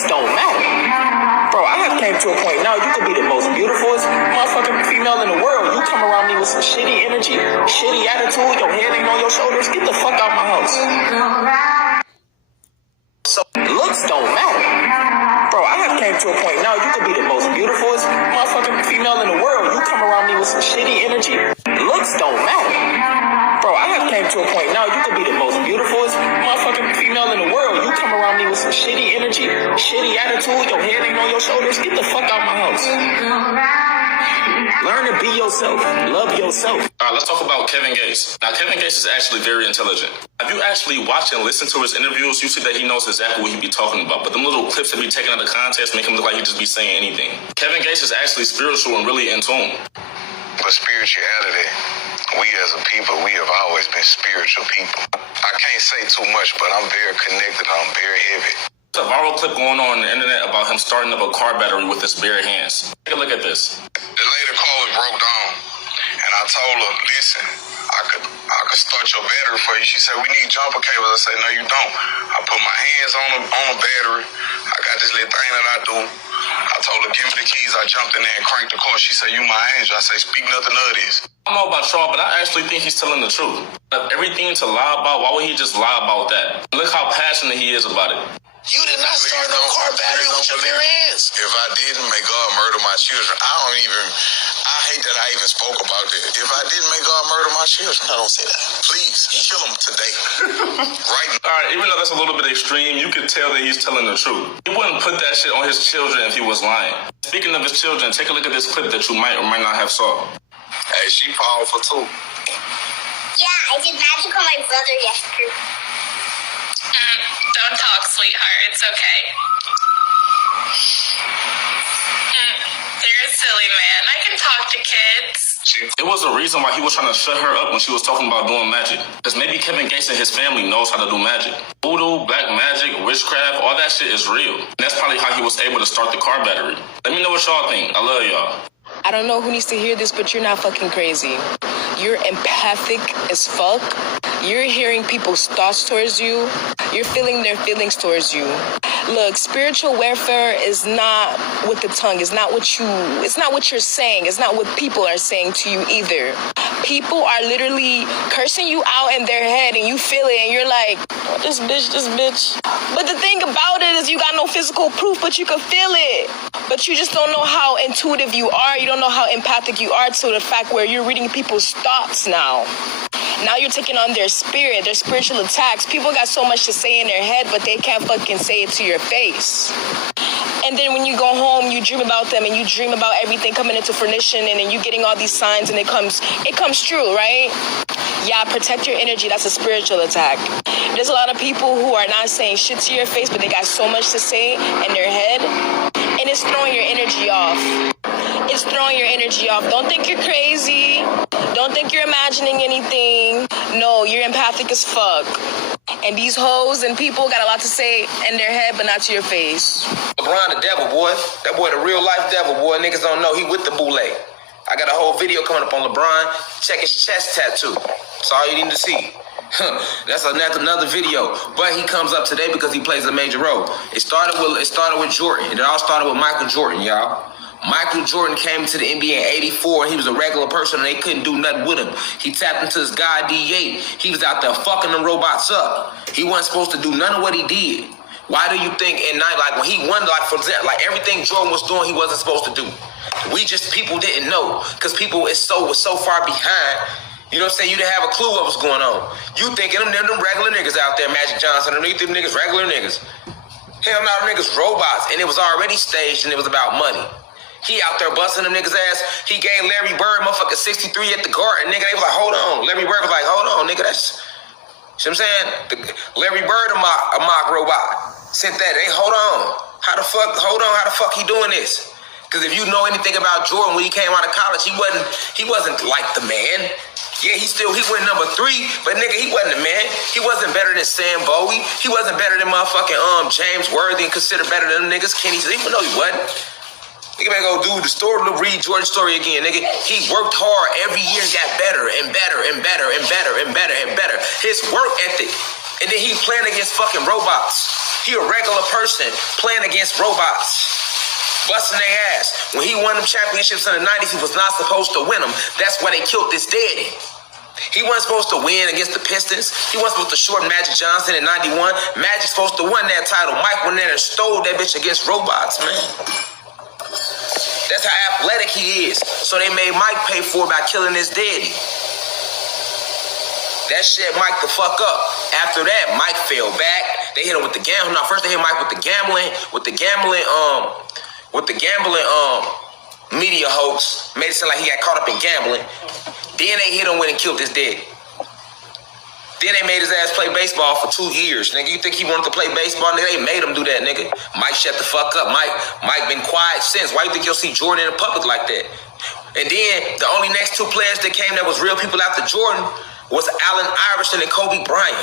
looks don't matter. Bro, I have came to a point now, you could be the most beautifulest motherfucking female in the world. You come around me with some shitty energy, shitty attitude, your head ain't on your shoulders, get the fuck out my house. So looks don't matter. Bro, I have came to a point now, you could be the most beautifulest motherfucking female in the world. You come around me with some shitty energy, looks don't matter. Bro, I have came to a point now, you could be the most beautifulest motherfucking female in the world. You come around me with some shitty energy, shitty attitude, your head ain't on your shoulders, get the fuck out my house. Learn to be yourself, love yourself. All right, let's talk about Kevin Gates. Now, Kevin Gates is actually very intelligent. If you actually watch and listen to his interviews, you see that he knows exactly what he be talking about. But them little clips that be taken out of context make him look like he just be saying anything. Kevin Gates is actually spiritual and really in tune. But spirituality, we as a people, we have always been spiritual people. I can't say too much, but I'm very connected. I'm very heavy. There's a viral clip going on the internet about him starting up a car battery with his bare hands. Take a look at this. The lady car was broke down, and I told her, listen, I could start your battery for you. She said, we need jumper cables. I said, no, you don't. I put my hands on the battery. I got this little thing that I do. I told her, give me the keys. I jumped in there and cranked the car. She said, you my angel. I said, speak nothing of this. I don't know about y'all, but I actually think he's telling the truth. If everything to lie about, why would he just lie about that? Look how passionate he is about it. You did not start no car battery with your bare hands. If I didn't, may God murder my children. I hate that I even spoke about that. If I didn't, may God murder my children. No, don't say that. Please, kill them today. Right now. All right, even though that's a little bit extreme, you can tell that he's telling the truth. He wouldn't put that shit on his children if he was lying. Speaking of his children, take a look at this clip that you might or might not have saw. Hey, she powerful too. Yeah, I did magic on my brother yesterday. Don't talk, sweetheart. It's okay. You're a silly man. I can talk to kids. It was a reason why he was trying to shut her up when she was talking about doing magic. Because maybe Kevin Gates and his family knows how to do magic. Voodoo, black magic, witchcraft, all that shit is real. And that's probably how he was able to start the car battery. Let me know what y'all think. I love y'all. I don't know who needs to hear this, but you're not fucking crazy. You're empathic as fuck. You're hearing people's thoughts towards you. You're feeling their feelings towards you. Look, spiritual warfare is not with the tongue. It's not what you're saying. It's not what people are saying to you either. People are literally cursing you out in their head and you feel it and you're like, oh, this bitch. But the thing about it is you got no physical proof, but you can feel it. But you just don't know how intuitive you are. You don't know how empathic you are to the fact where you're reading people's thoughts now. Now you're taking on their spirit, their spiritual attacks. People got so much to say in their head, but they can't fucking say it to your face. And then when you go home, you dream about them and you dream about everything coming into fruition and then you getting all these signs and it comes true, right? Yeah, protect your energy. That's a spiritual attack. There's a lot of people who are not saying shit to your face, but they got so much to say in their head and it's throwing your energy off. It's throwing your energy off. Don't think you're crazy. Don't think you're imagining anything. No, you're empathic as fuck. And these hoes and people got a lot to say in their head, but not to your face. LeBron the devil, boy. That boy the real life devil, boy. Niggas don't know he with the boule. I got a whole video coming up on LeBron. Check his chest tattoo. That's all you need to see. That's another video. But he comes up today because he plays a major role. It started with Jordan. It all started with Michael Jordan, y'all. Michael Jordan came to the NBA in 84 and he was a regular person and they couldn't do nothing with him. He tapped into his guy D8. He was out there fucking them robots up. He wasn't supposed to do none of what he did. Why do you think in night, like when he won, like for example, like everything Jordan was doing, he wasn't supposed to do. People didn't know because people was so far behind. You know what I'm saying? You didn't have a clue what was going on. You thinking them regular niggas out there, Magic Johnson, underneath them niggas, regular niggas. Hell, not niggas, robots. And it was already staged and it was about money. He out there busting them niggas' ass. He gave Larry Bird motherfucker 63 at the Garden. Nigga, they was like, hold on. Larry Bird was like, hold on, nigga, that's... You know what I'm saying? Larry Bird a mock robot. Sent that. Hey, hold on. How the fuck he doing this? Because if you know anything about Jordan when he came out of college, he wasn't like the man. Yeah, he went number 3, but nigga, he wasn't the man. He wasn't better than Sam Bowie. He wasn't better than motherfucking James Worthy and considered better than them niggas. Kenny, even though he wasn't. Nigga better go do the story, read Jordan's story again, nigga. He worked hard every year and got better and better and better and better and better and better. His work ethic. And then he playing against fucking robots. He a regular person playing against robots, busting their ass. When he won them championships in the 90s, he was not supposed to win them. That's why they killed this daddy. He wasn't supposed to win against the Pistons. He wasn't supposed to short Magic Johnson in 91. Magic's supposed to win that title. Mike went in there and stole that bitch against robots, man. That's how athletic he is. So they made Mike pay for it by killing his daddy. That shit Mike the fuck up. After that, Mike fell back. They hit him with the gambling. No, first they hit Mike with the gambling media hoax. Made it sound like he got caught up in gambling. Then they hit him with and killed his daddy. Then they made his ass play baseball for 2 years. Nigga, you think he wanted to play baseball? Nigga, they made him do that, nigga. Mike shut the fuck up. Mike been quiet since. Why you think you'll see Jordan in the public like that? And then the only next 2 players that came that was real people after Jordan was Allen Iverson and Kobe Bryant.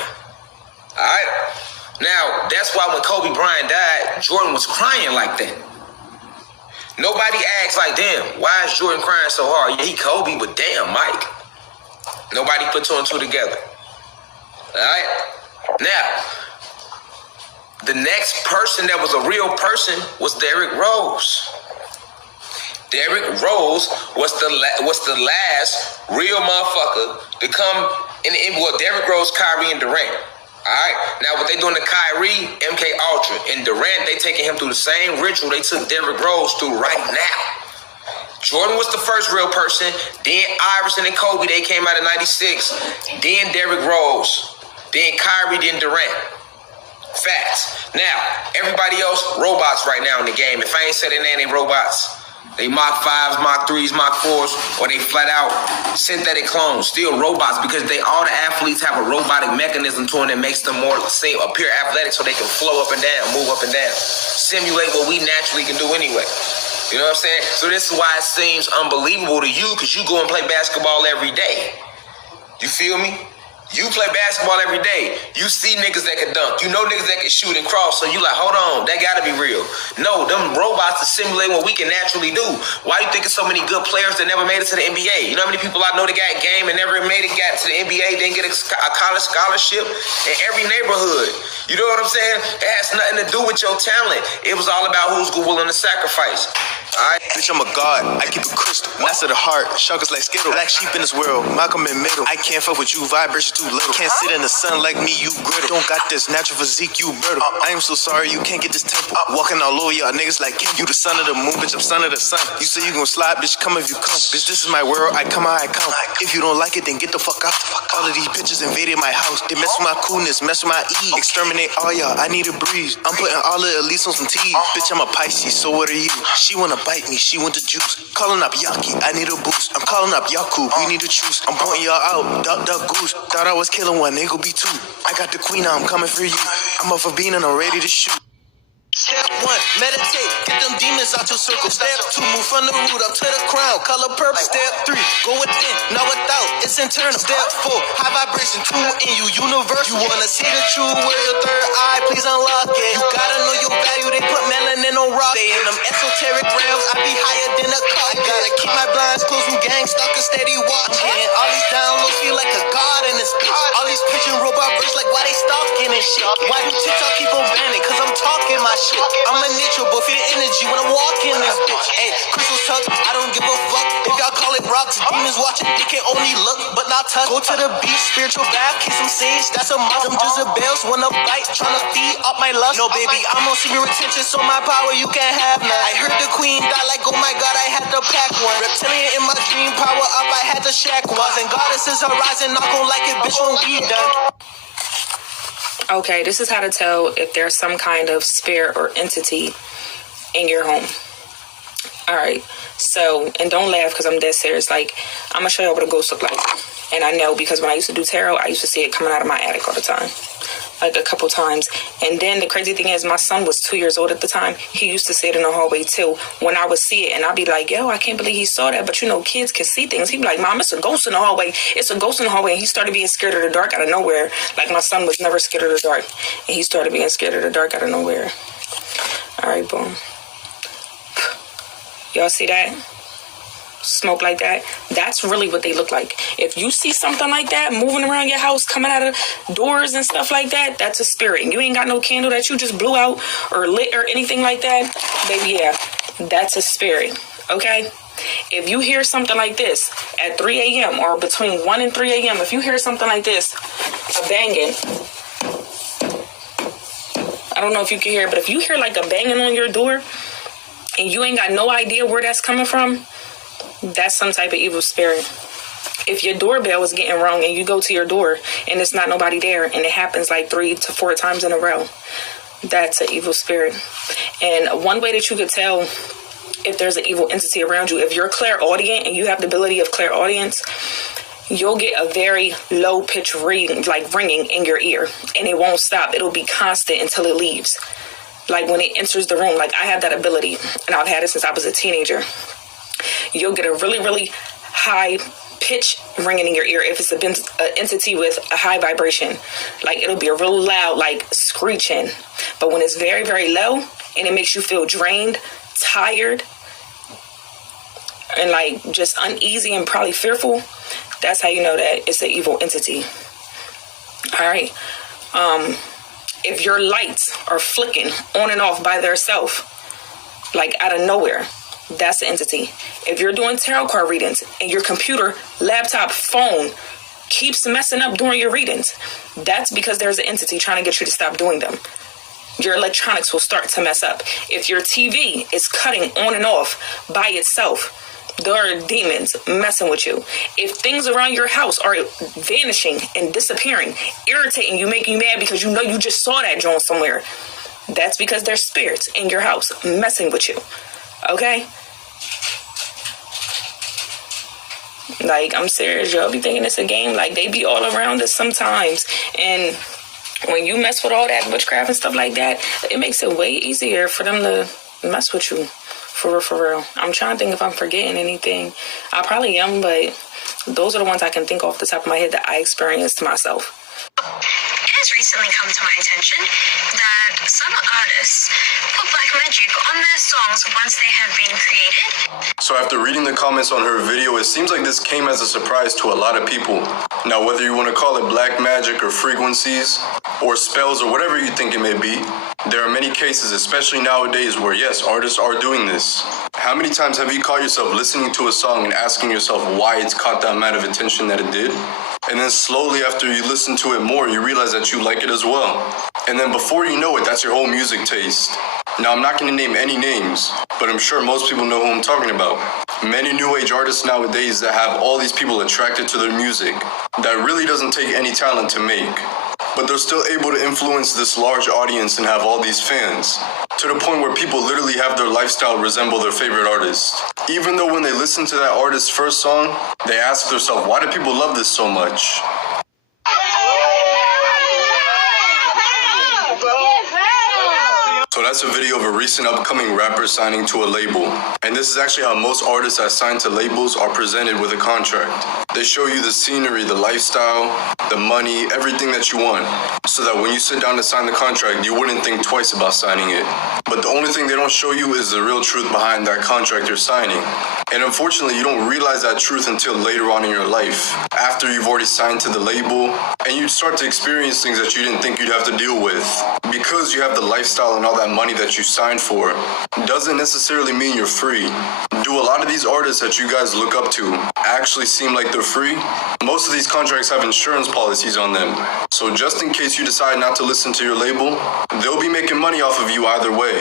All right? Now, that's why when Kobe Bryant died, Jordan was crying like that. Nobody asks like, damn, why is Jordan crying so hard? Yeah, he Kobe, but damn, Mike. Nobody put 2 and 2 together. All right? Now, the next person that was a real person was Derrick Rose. Derrick Rose was the last real motherfucker to come in the NBA. Well, Derrick Rose, Kyrie, and Durant. All right. Now, what they doing to Kyrie, MK Ultra, and Durant, they taking him through the same ritual they took Derrick Rose through right now. Jordan was the first real person. Then Iverson and Kobe, they came out in '96. Then Derrick Rose. Then Kyrie, then Durant. Facts. Now, everybody else, robots right now in the game. If I ain't said their name, they robots. They Mach 5s, Mach 3s, Mach 4s, or they flat out synthetic clones, still robots, because all the athletes have a robotic mechanism to them that makes them more, say, appear athletic so they can flow up and down, move up and down, simulate what we naturally can do anyway. You know what I'm saying? So this is why it seems unbelievable to you, because you go and play basketball every day. You feel me? You play basketball every day. You see niggas that can dunk. You know niggas that can shoot and cross. So you like, hold on, that gotta be real. No, them robots to simulate what we can naturally do. Why you think of so many good players that never made it to the NBA? You know how many people I know that got game and never made it, got to the NBA, didn't get a college scholarship in every neighborhood. You know what I'm saying? It has nothing to do with your talent. It was all about who's willing to sacrifice. Alright? Bitch, I'm a god. I keep it crystal. Master the heart. Shuckers like Skittle. Black sheep in this world. Malcolm in middle. I can't fuck with you. Vibration too little. Can't sit in the sun like me. You griddle. Don't got this natural physique. You brittle. I am so sorry. You can't get this temple. Walking all over y'all niggas like Kim. You the son of the moon. Bitch, I'm son of the sun. You say you gon' slide. Bitch, come if you come. Bitch, this is my world. I come how I come. If you don't like it, then get the fuck out. All of these bitches invaded my house. They mess with my coolness. Mess with my ease. Exterminate all y'all. I need a breeze. I'm putting all the elites on some teas. Bitch, I'm a Pisces. So what are you? She wanna bite me. She want the juice. Calling up Yaki, I need a boost. I'm calling up Yakub, we need a truce. I'm pointing y'all out, duck, duck, goose. Thought I was killing one, they gon' be 2. I got the queen, now I'm coming for you. I'm up for being and I'm ready to shoot. Step 1, meditate, get them demons out your circle. Step 2, move from the root up to the crown, color purple. Step 3, go within, not without, it's internal. Step 4, high vibration, 2 in you, universal. You wanna see the truth, where your third eye, please unlock it. You gotta know your value, they put melanin on rock. Stay in them esoteric realms, I be higher than a cock. I gotta keep my blinds closed, from gang stalker steady watching. All these downloads feel like a god in this bitch. All these pigeon robot birds, like why they stalking and shit. Why do TikTok keep on banning? Cause I'm talking my shit. I'm a neutral, but feel the energy when I'm walking this bitch. Hey, crystals tuck, I don't give a fuck. If y'all call it rocks, demons watching, they can only look, but not touch. Go to the beach, spiritual bath, kiss some sage, that's a must. Them Jezebels wanna bite, tryna feed up my lust. No, baby, I'm on secret retention, so my power you can't have none. I heard the queen die like, oh my god, I had to pack one. Reptilian in my dream, power up, I had to shack one. And goddesses horizon, not gon' like it, bitch, when we done. Okay, this is how to tell if there's some kind of spirit or entity in your home. All right, so, and don't laugh because I'm dead serious. Like, I'm going to show you what a ghost look like. And I know because when I used to do tarot, I used to see it coming out of my attic all the time. Like a couple times. And then the crazy thing is my son was 2 years old at the time. He used to see it in the hallway too. When I would see it and I'd be like, yo, I can't believe he saw that. But you know, kids can see things. He'd be like, Mom, it's a ghost in the hallway. It's a ghost in the hallway. And he started being scared of the dark out of nowhere. Like my son was never scared of the dark. And he started being scared of the dark out of nowhere. All right, boom. Y'all see that? smoke like that, that's really what they look like. If you see something like that moving around your house, coming out of doors and stuff like that, that's a spirit. And you ain't got no candle that you just blew out or lit or anything like that, baby, yeah, that's a spirit, okay? If you hear something like this at 3 a.m. or between 1 and 3 a.m., if you hear something like this, a banging, I don't know if you can hear it, but if you hear like a banging on your door and you ain't got no idea where that's coming from, that's some type of evil spirit. If your doorbell is getting rung and you go to your door and it's not nobody there and it happens like 3 to 4 times in a row, that's an evil spirit. And one way that you could tell if there's an evil entity around you, if you're clairaudient and you have the ability of clairaudience, you'll get a very low pitch ringing in your ear, and it won't stop. It'll be constant until it leaves. Like when it enters the room, like I have that ability, and I've had it since I was a teenager. You'll get a really, really high pitch ringing in your ear if it's an entity with a high vibration. Like it'll be a real loud, like screeching. But when it's very, very low and it makes you feel drained, tired, and like just uneasy and probably fearful, that's how you know that it's an evil entity. All right. If your lights are flicking on and off by themselves, like out of nowhere, that's the entity. If you're doing tarot card readings and your computer, laptop, phone keeps messing up during your readings, that's because there's an entity trying to get you to stop doing them. Your electronics will start to mess up. If your TV is cutting on and off by itself, there are demons messing with you. If things around your house are vanishing and disappearing, irritating you, making you mad because you know you just saw that joint somewhere, that's because there's spirits in your house messing with you. Okay? Like, I'm serious, y'all be thinking it's a game. Like, they be all around us sometimes. And when you mess with all that witchcraft and stuff like that, it makes it way easier for them to mess with you. For real. I'm trying to think if I'm forgetting anything. I probably am, but those are the ones I can think off the top of my head that I experienced myself. It has recently come to my attention that some artists put black magic on their songs once they have been created. So after reading the comments on her video, it seems like this came as a surprise to a lot of people. Now, whether you want to call it black magic or frequencies or spells or whatever you think it may be, there are many cases, especially nowadays, where yes, artists are doing this. How many times have you caught yourself listening to a song and asking yourself why it's caught that amount of attention that it did? And then slowly after you listen to it more, you realize that you like it as well. And then before you know it, that's your whole music taste. Now, I'm not going to name any names, but I'm sure most people know who I'm talking about. Many new age artists nowadays that have all these people attracted to their music that really doesn't take any talent to make. But they're still able to influence this large audience and have all these fans, to the point where people literally have their lifestyle resemble their favorite artist. Even though when they listen to that artist's first song, they ask themselves, why do people love this so much? So that's a video of a recent upcoming rapper signing to a label. And this is actually how most artists that sign to labels are presented with a contract. They show you the scenery, the lifestyle, the money, everything that you want, so that when you sit down to sign the contract, you wouldn't think twice about signing it. But the only thing they don't show you is the real truth behind that contract you're signing. And unfortunately, you don't realize that truth until later on in your life, after you've already signed to the label, and you start to experience things that you didn't think you'd have to deal with. Because you have the lifestyle and all that money that you signed for, doesn't necessarily mean you're free. Do a lot of these artists that you guys look up to actually seem like they're free? Most of these contracts have insurance policies on them. So just in case you decide not to listen to your label, they'll be making money off of you either way.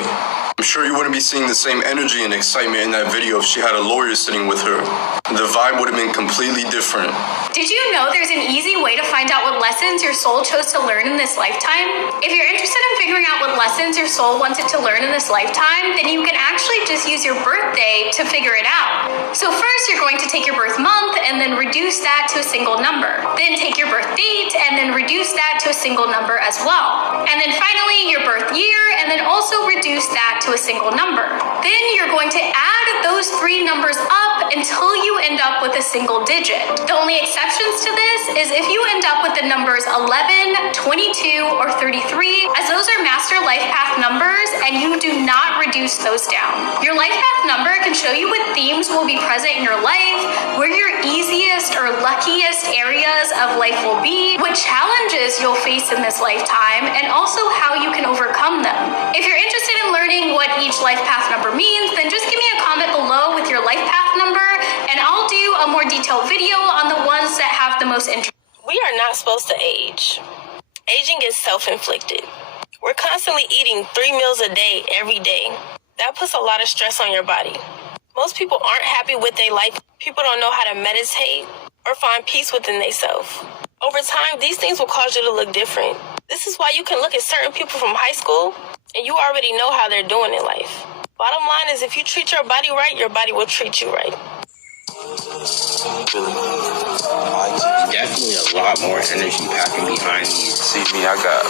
I'm sure you wouldn't be seeing the same energy and excitement in that video if she had a lawyer sitting with her. The vibe would have been completely different. Did you know there's an easy way to find out what lessons your soul chose to learn in this lifetime? If you're interested in figuring out what lessons your soul wanted to learn in this lifetime, then you can actually just use your birthday to figure it out. So first, you're going to take your birth month and then reduce that to a single number. Then take your birth date and then reduce that to a single number as well. And then finally, your birth year, and then also reduce that to to a single number. Then you're going to add those 3 numbers up until you end up with a single digit. The only exceptions to this is if you end up with the numbers 11, 22, or 33, as those are master life path numbers and you do not reduce those down. Your life path number can show you what themes will be present in your life, where your easiest or luckiest areas of life will be, what challenges you'll face in this lifetime, and also how you can overcome them. If you're interested in learning what each life path number means, then just give me a comment below with your life path number, and I'll do a more detailed video on the ones that have the most interest. We are not supposed to age. Aging is self-inflicted. We're constantly eating 3 meals a day, every day. That puts a lot of stress on your body. Most people aren't happy with their life. People don't know how to meditate or find peace within themselves. Over time, these things will cause you to look different. This is why you can look at certain people from high school and you already know how they're doing in life. Bottom line is, if you treat your body right, your body will treat you right. Definitely a lot more energy packing behind me. See me, I got